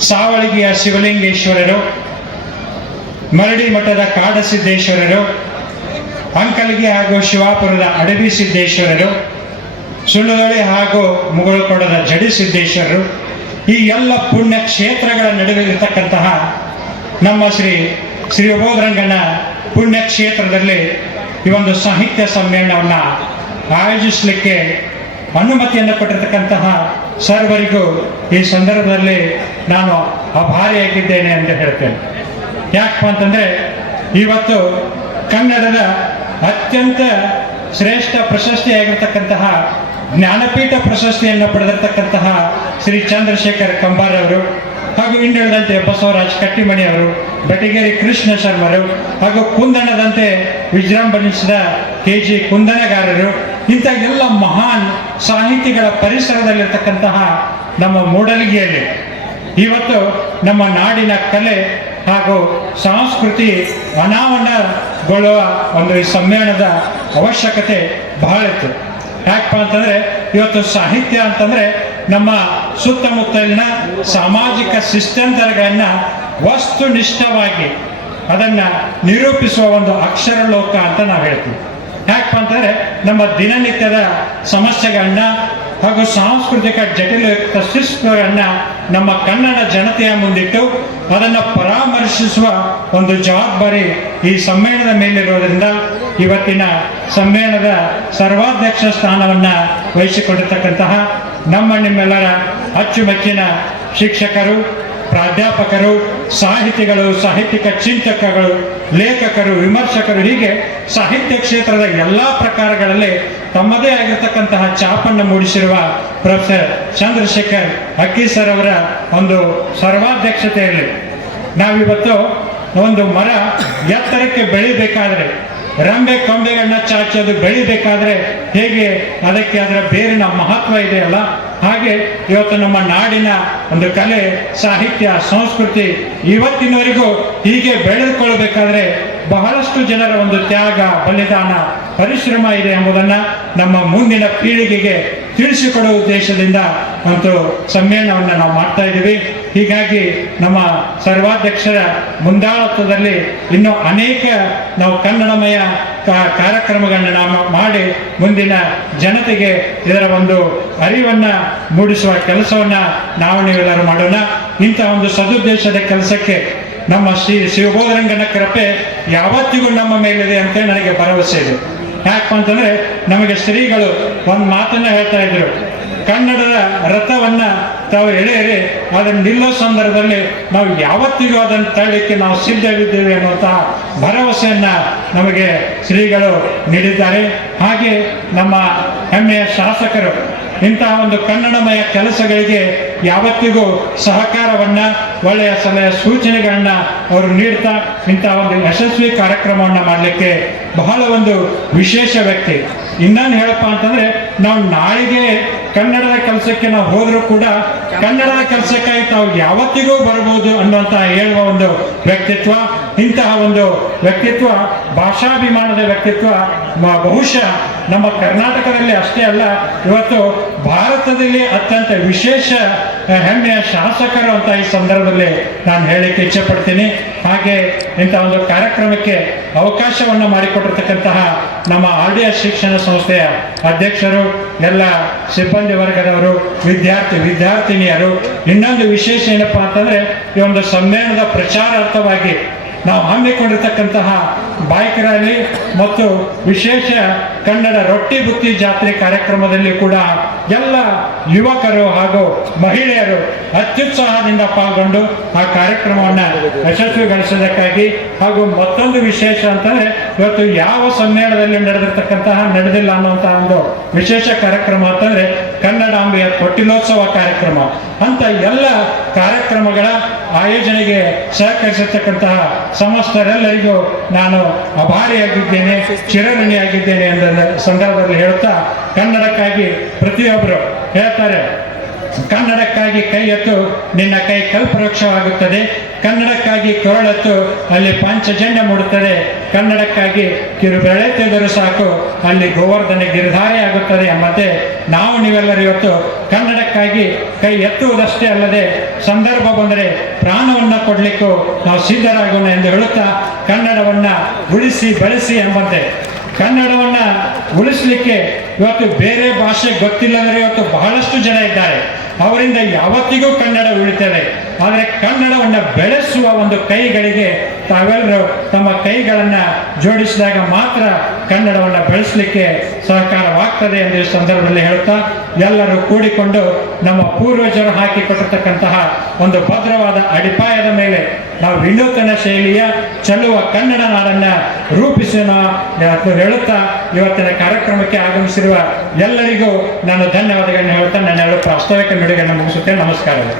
ಸಾವಳಗಿಯ ಶಿವಲಿಂಗೇಶ್ವರರು, ಮರಡಿ ಮಠದ ಕಾಡಸಿದ್ದೇಶ್ವರರು, ಅಂಕಲಿಗೆ ಹಾಗೂ ಶಿವಾಪುರದ ಅಡವಿ ಸಿದ್ದೇಶ್ವರರು ಸುಳ್ಳುಗಳಿ ಹಾಗೂ ಮುಗಳಕೊಡದ ಜಡಿ ಸಿದ್ದೇಶ್ವರರು, ಈ ಎಲ್ಲ ಪುಣ್ಯ ಕ್ಷೇತ್ರಗಳ ನಡುವೆ ಇರತಕ್ಕಂತಹ ನಮ್ಮ ಶ್ರೀ ಶ್ರೀ ಉಭೋದ್ರಂಗಣ್ಣ ಪುಣ್ಯ ಕ್ಷೇತ್ರದಲ್ಲಿ ಈ ಒಂದು ಸಾಹಿತ್ಯ ಸಮ್ಮೇಳನವನ್ನು ಆಯೋಜಿಸಲಿಕ್ಕೆ ಅನುಮತಿಯನ್ನು ಕೊಟ್ಟಿರ್ತಕ್ಕಂತಹ ಸರ್ವರಿಗೂ ಈ ಸಂದರ್ಭದಲ್ಲಿ ನಾನು ಅಭಾರಿಯಾಗಿದ್ದೇನೆ ಅಂತ ಹೇಳ್ತೇನೆ. ಯಾಕಪ್ಪ ಅಂತಂದ್ರೆ ಇವತ್ತು ಕನ್ನಡದ ಅತ್ಯಂತ ಶ್ರೇಷ್ಠ ಪ್ರಶಸ್ತಿಯಾಗಿರ್ತಕ್ಕಂತಹ ಜ್ಞಾನಪೀಠ ಪ್ರಶಸ್ತಿಯನ್ನು ಪಡೆದಿರ್ತಕ್ಕಂತಹ ಶ್ರೀ ಚಂದ್ರಶೇಖರ್ ಕಂಬಾರವರು ಹಾಗೂ ಹಿಂದುಳಿದಂತೆ ಬಸವರಾಜ್ ಕಟ್ಟಿಮಣಿ ಅವರು, ಬೆಟಗೇರಿ ಕೃಷ್ಣ ಶರ್ಮರು ಹಾಗೂ ಕುಂದಣದಂತೆ ವಿಜೃಂಭಣಿಸಿದ ಕೆ ಜಿ ಕುಂದಣಗಾರರು ಇಂಥ ಎಲ್ಲ ಮಹಾನ್ ಸಾಹಿತಿಗಳ ಪರಿಸರದಲ್ಲಿರ್ತಕ್ಕಂತಹ ನಮ್ಮ ಮೂಡಲಗಿಯಲ್ಲಿ ಇವತ್ತು ನಮ್ಮ ನಾಡಿನ ಕಲೆ ಹಾಗೂ ಸಂಸ್ಕೃತಿ ಅನಾವರಣಗೊಳ್ಳುವ ಒಂದು ಈ ಸಮ್ಮೇಳನದ ಅವಶ್ಯಕತೆ ಬಹಳ ಇತ್ತು ಯಾಕಪ್ಪ ಅಂತಂದ್ರೆ ಇವತ್ತು ಸಾಹಿತ್ಯ ಅಂತಂದ್ರೆ ನಮ್ಮ ಸುತ್ತಮುತ್ತಲಿನ ಸಾಮಾಜಿಕ ಶಿಷ್ಟಾಂತರಗಳನ್ನ ವಸ್ತುನಿಷ್ಠವಾಗಿ ಅದನ್ನ ನಿರೂಪಿಸುವ ಒಂದು ಅಕ್ಷರ ಲೋಕ ಅಂತ ನಾವು ಹೇಳ್ತೀವಿ. ಯಾಕಪ್ಪ ಅಂತಂದ್ರೆ ನಮ್ಮ ದಿನನಿತ್ಯದ ಸಮಸ್ಯೆಗಳನ್ನ ಹಾಗೂ ಸಾಂಸ್ಕೃತಿಕ ಜಟಿಲ ಶಿಸ್ತುಗಳನ್ನ ನಮ್ಮ ಕನ್ನಡ ಜನತೆಯ ಮುಂದಿಟ್ಟು ಅದನ್ನು ಪರಾಮರ್ಶಿಸುವ ಒಂದು ಜವಾಬ್ದಾರಿ ಈ ಸಮ್ಮೇಳನದ ಮೇಲಿರುವುದರಿಂದ ಇವತ್ತಿನ ಸಮ್ಮೇಳನದ ಸರ್ವಾಧ್ಯಕ್ಷ ಸ್ಥಾನವನ್ನು ವಹಿಸಿಕೊಂಡಿರ್ತಕ್ಕಂತಹ ನಮ್ಮ ನಿಮ್ಮೆಲ್ಲರ ಅಚ್ಚುಮೆಚ್ಚಿನ ಶಿಕ್ಷಕರು, ಪ್ರಾಧ್ಯಾಪಕರು ಸಾಹಿತಿಗಳು, ಸಾಹಿತ್ಯಿಕ ಚಿಂತಕಗಳು, ಲೇಖಕರು, ವಿಮರ್ಶಕರು ಹೀಗೆ ಸಾಹಿತ್ಯ ಕ್ಷೇತ್ರದ ಎಲ್ಲ ಪ್ರಕಾರಗಳಲ್ಲಿ ತಮ್ಮದೇ ಆಗಿರತಕ್ಕಂತಹ ಚಾಪನ್ನು ಮೂಡಿಸಿರುವ ಪ್ರೊಫೆಸರ್ ಚಂದ್ರಶೇಖರ್ ಅಕ್ಕಿ ಸರ್ ಅವರ ಒಂದು ಸರ್ವಾಧ್ಯಕ್ಷತೆಯಲ್ಲಿ. ನಾವಿವತ್ತು ಒಂದು ಮರ ಎತ್ತರಕ್ಕೆ ಬೆಳಿಬೇಕಾದ್ರೆ, ರಂಬೆ ಕೊಂಬೆಗಳನ್ನ ಚಾಚೋದು ಬೆಳಿಬೇಕಾದ್ರೆ ಹೇಗೆ ಅದಕ್ಕೆ ಅದರ ಬೇರಿನ ಮಹತ್ವ ಇದೆಯಲ್ಲ? ಹಾಗೆ ಇವತ್ತು ನಮ್ಮ ನಾಡಿನ ಒಂದು ಕಲೆ, ಸಾಹಿತ್ಯ, ಸಂಸ್ಕೃತಿ ಇವತ್ತಿನವರೆಗೂ ಹೀಗೆ ಬೆಳೆದುಕೊಳ್ಬೇಕಾದ್ರೆ ಬಹಳಷ್ಟು ಜನರ ಒಂದು ತ್ಯಾಗ, ಬಲಿದಾನ, ಪರಿಶ್ರಮ ಇದೆ ಎಂಬುದನ್ನ ನಮ್ಮ ಮುಂದಿನ ಪೀಳಿಗೆಗೆ ತಿಳಿಸಿಕೊಡುವ ಉದ್ದೇಶದಿಂದ ಒಂದು ಸಮ್ಮೇಳನವನ್ನು ನಾವು ಮಾಡ್ತಾ ಇದ್ದೀವಿ. ಹೀಗಾಗಿ ನಮ್ಮ ಸರ್ವಾಧ್ಯಕ್ಷರ ಮುಂದಾಳತ್ವದಲ್ಲಿ ಇನ್ನೂ ಅನೇಕ ನಾವು ಕನ್ನಡಮಯ ಕಾರ್ಯಕ್ರಮಗಳನ್ನು ನಾವು ಮಾಡಿ ಮುಂದಿನ ಜನತೆಗೆ ಇದರ ಒಂದು ಅರಿವನ್ನ ಮೂಡಿಸುವ ಕೆಲಸವನ್ನ ನಾವು ನೀವೆಲ್ಲರೂ ಮಾಡೋಣ. ಇಂಥ ಒಂದು ಸದುದ್ದೇಶದ ಕೆಲಸಕ್ಕೆ ನಮ್ಮ ಶ್ರೀ ಶಿವಬೋಧರಂಗನ ಕೃಪೆ ಯಾವತ್ತಿಗೂ ನಮ್ಮ ಮೇಲಿದೆ ಅಂತ ನನಗೆ ಭರವಸೆ ಇದೆ. ಯಾಕಪ್ಪ ಅಂತಂದ್ರೆ ನಮಗೆ ಶ್ರೀಗಳು ಒಂದು ಮಾತನ್ನ ಹೇಳ್ತಾ ಇದ್ರು. ಕನ್ನಡದ ರಥವನ್ನ ತಾವು ಎಳೆಯಿರಿ ಅದನ್ನು ನಿಲ್ಲೋ ಸಂದರ್ಭದಲ್ಲಿ ನಾವು ಯಾವತ್ತಿಗೂ ಅದನ್ನು ತಳ್ಳಲಿಕ್ಕೆ ನಾವು ಸಿದ್ಧವಿದ್ದೇವೆ ಅನ್ನುವಂತಹ ಭರವಸೆಯನ್ನ ನಮಗೆ ಶ್ರೀಗಳು ನೀಡಿದ್ದಾರೆ. ಹಾಗೆ ನಮ್ಮ ಹೆಮ್ಮೆಯ ಶಾಸಕರು ಇಂತಹ ಒಂದು ಕನ್ನಡಮಯ ಕೆಲಸಗಳಿಗೆ ಯಾವತ್ತಿಗೂ ಸಹಕಾರವನ್ನ, ಒಳ್ಳೆಯ ಸಲಹೆ ಸೂಚನೆಗಳನ್ನ ಅವರು ನೀಡ್ತಾ ಇಂತಹ ಒಂದು ಯಶಸ್ವಿ ಕಾರ್ಯಕ್ರಮವನ್ನ ಮಾಡಲಿಕ್ಕೆ ಬಹಳ ಒಂದು ವಿಶೇಷ ವ್ಯಕ್ತಿ. ಇನ್ನೊಂದು ಹೇಳಪ್ಪ ಅಂತಂದ್ರೆ, ನಾವು ನಾಳೆಗೆ ಕನ್ನಡದ ಕೆಲಸಕ್ಕೆ ನಾವು ಹೋದರೂ ಕೂಡ ಕನ್ನಡದ ಕೆಲಸಕ್ಕಾಗಿ ತಾವು ಯಾವತ್ತಿಗೂ ಬರಬಹುದು ಅನ್ನುವಂತ ಹೇಳುವ ಒಂದು ವ್ಯಕ್ತಿತ್ವ, ಇಂತಹ ಒಂದು ವ್ಯಕ್ತಿತ್ವ ಭಾಷಾಭಿಮಾನದ ವ್ಯಕ್ತಿತ್ವ ಬಹುಶಃ ನಮ್ಮ ಕರ್ನಾಟಕದಲ್ಲಿ ಅಷ್ಟೇ ಅಲ್ಲ, ಇವತ್ತು ಭಾರತದಲ್ಲಿ ಅತ್ಯಂತ ವಿಶೇಷ ಹೆಮ್ಮೆಯ ಶಾಸಕರು ಅಂತ ಈ ಸಂದರ್ಭದಲ್ಲಿ ನಾನು ಹೇಳಲಿಕ್ಕೆ ಇಚ್ಛೆ ಪಡ್ತೀನಿ ಹಾಗೆ ಇಂಥ ಒಂದು ಕಾರ್ಯಕ್ರಮಕ್ಕೆ ಅವಕಾಶವನ್ನು ಮಾಡಿಕೊಟ್ಟಿರ್ತಕ್ಕಂತಹ ನಮ್ಮ ಆರ್ ಡಿ ಎಸ್ ಶಿಕ್ಷಣ ಸಂಸ್ಥೆಯ ಅಧ್ಯಕ್ಷರು, ಎಲ್ಲ ಸಿಬ್ಬಂದಿ ವರ್ಗದವರು, ವಿದ್ಯಾರ್ಥಿ ವಿದ್ಯಾರ್ಥಿನಿಯರು. ಇನ್ನೊಂದು ವಿಶೇಷ ಏನಪ್ಪಾ ಅಂತಂದ್ರೆ ಈ ಒಂದು ಸಮ್ಮೇಳನದ ಪ್ರಚಾರಾರ್ಥವಾಗಿ ನಾವು ಹಮ್ಮಿಕೊಂಡಿರ್ತಕ್ಕಂತಹ ಬೈಕ್ ರ್ಯಾಲಿ ಮತ್ತು ವಿಶೇಷ ಕನ್ನಡ ರೊಟ್ಟಿ ಬುತ್ತಿ ಜಾತ್ರೆ ಕಾರ್ಯಕ್ರಮದಲ್ಲಿ ಕೂಡ ಎಲ್ಲ ಯುವಕರು ಹಾಗೂ ಮಹಿಳೆಯರು ಅತ್ಯುತ್ಸಾಹದಿಂದ ಪಾಲ್ಗೊಂಡು ಆ ಕಾರ್ಯಕ್ರಮವನ್ನು ಯಶಸ್ವಿಗೊಳಿಸೋದಕ್ಕಾಗಿ ಹಾಗೂ ಮತ್ತೊಂದು ವಿಶೇಷ ಅಂತಂದ್ರೆ ಇವತ್ತು ಯಾವ ಸಮ್ಮೇಳನದಲ್ಲಿ ನಡೆದಿರ್ತಕ್ಕಂತಹ ನಡೆದಿಲ್ಲ ಅನ್ನುವಂತಹ ಒಂದು ವಿಶೇಷ ಕಾರ್ಯಕ್ರಮ ಅಂತಂದ್ರೆ ಕನ್ನಡಾಂಬೆಯ ಕೊಟ್ಟಿನೋತ್ಸವ ಕಾರ್ಯಕ್ರಮ ಅಂತ ಎಲ್ಲ ಕಾರ್ಯಕ್ರಮಗಳ ಆಯೋಜನೆಗೆ ಸಹಕರಿಸತಕ್ಕಂತಹ ಸಮಸ್ತರೆಲ್ಲರಿಗೂ ನಾನು ಅಭಾರಿಯಾಗಿದ್ದೇನೆ, ಚಿರಋಣಿಯಾಗಿದ್ದೇನೆ ಎಂದ ಸಂದರ್ಭದಲ್ಲಿ ಹೇಳುತ್ತಾ, ಕನ್ನಡಕ್ಕಾಗಿ ಪ್ರತಿಯೊಬ್ಬರು ಹೇಳ್ತಾರೆ ಕನ್ನಡಕ್ಕಾಗಿ ಕೈ ಎತ್ತು, ನಿನ್ನ ಕೈ ಕಲ್ಪವೃಕ್ಷವಾಗುತ್ತದೆ. ಕನ್ನಡಕ್ಕಾಗಿ ಕೊರಳತ್ತು, ಅಲ್ಲಿ ಪಾಂಚಜನ್ಯ ಮೂಡುತ್ತದೆ. ಕನ್ನಡಕ್ಕಾಗಿ ಕಿರುಬೆರಳೆ ತೆಗೆದರೂ ಸಾಕು, ಅಲ್ಲಿ ಗೋವರ್ಧನ ಗಿರಿಧಾರೆ ಆಗುತ್ತದೆ ಎಂಬಂತೆ ನಾವು ನೀವೆಲ್ಲರೂ ಇವತ್ತು ಕನ್ನಡಕ್ಕಾಗಿ ಕೈ ಎತ್ತುವುದಷ್ಟೇ ಅಲ್ಲದೆ ಸಂದರ್ಭ ಬಂದರೆ ಪ್ರಾಣವನ್ನ ಕೊಡಲಿಕ್ಕೂ ನಾವು ಸಿದ್ಧರಾಗೋಣ ಎಂದು ಹೇಳುತ್ತಾ ಕನ್ನಡವನ್ನ ಉಳಿಸಿ ಬೆಳೆಸಿ ಎಂಬಂತೆ. ಕನ್ನಡವನ್ನ ಉಳಿಸ್ಲಿಕ್ಕೆ ಇವತ್ತು ಬೇರೆ ಭಾಷೆ ಗೊತ್ತಿಲ್ಲದರೆ ಇವತ್ತು ಬಹಳಷ್ಟು ಜನ ಇದ್ದಾರೆ. ಅವರಿಂದ ಯಾವತ್ತಿಗೂ ಕನ್ನಡ ಉಳಿತದೆ. ಆದರೆ ಕನ್ನಡವನ್ನು ಬೆಳೆಸುವ ಒಂದು ಕೈಗಳಿಗೆ ತಾವೆಲ್ಲರೂ ತಮ್ಮ ಕೈಗಳನ್ನು ಜೋಡಿಸಿದಾಗ ಮಾತ್ರ ಕನ್ನಡವನ್ನು ಬೆಳೆಸಲಿಕ್ಕೆ ಸಹಕಾರವಾಗ್ತದೆ ಎಂದು ಈ ಸಂದರ್ಭದಲ್ಲಿ ಹೇಳ್ತಾ ಎಲ್ಲರೂ ಕೂಡಿಕೊಂಡು ನಮ್ಮ ಪೂರ್ವಜರು ಹಾಕಿಕೊಟ್ಟಿರ್ತಕ್ಕಂತಹ ಒಂದು ಭದ್ರವಾದ ಅಡಿಪಾಯದ ಮೇಲೆ ನಾವು ವಿನೂತನ ಶೈಲಿಯ ಚಲುವ ಕನ್ನಡ ನಾಡನ್ನ ರೂಪಿಸೋಣ ಹೇಳುತ್ತಾ, ಇವತ್ತಿನ ಕಾರ್ಯಕ್ರಮಕ್ಕೆ ಆಗಮಿಸಿರುವ ಎಲ್ಲರಿಗೂ ನಾನು ಧನ್ಯವಾದಗಳನ್ನು ಹೇಳ್ತಾ ನನ್ನ ಎರಡು ಪ್ರಾಸ್ತಾವಿಕ ನುಡಿಗಳನ್ನು ಮುಗಿಸುತ್ತೇನೆ. ನಮಸ್ಕಾರಗಳು.